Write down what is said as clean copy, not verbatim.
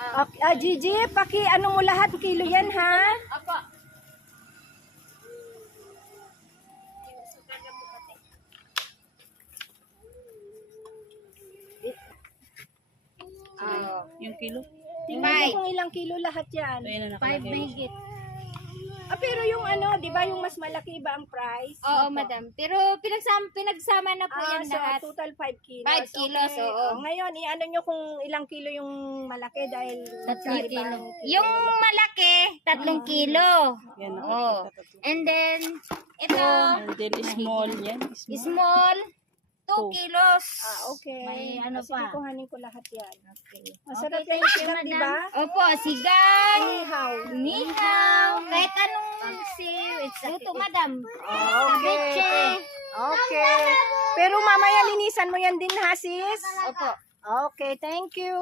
Okay, Gigi, ano mo lahat, kilo yan ha? Apo. Yung kilo. Tingnan mo kung ilang kilo lahat yan. Ayun na 5 nakalagay. mahigit. Pero yung di ba yung mas malaki ba ang price? Oo, madam. Pero pinagsama na po yan So lahat. total 5 kilos. 5 kilos, Okay. oo. Ngayon, i-ano nyo kung ilang kilo yung malaki dahil 3 magkaiba kilo. ang kilo. Yung malaki, 3 kilo. Yan na. Oh. And then, ito, And then small yan. small, 2 kilos. Okay. May ano Sige, pa. kuhanin ko lahat yan. Okay. Masarap Okay, yung thank you, sigang, di ba? Opo, sigang. Ihaw. Nihaw. Kahit anong luto, madam. Okay. Ceviche. Okay. Pero mamaya linisan mo yan din ha, sis? Opo. Okay, thank you.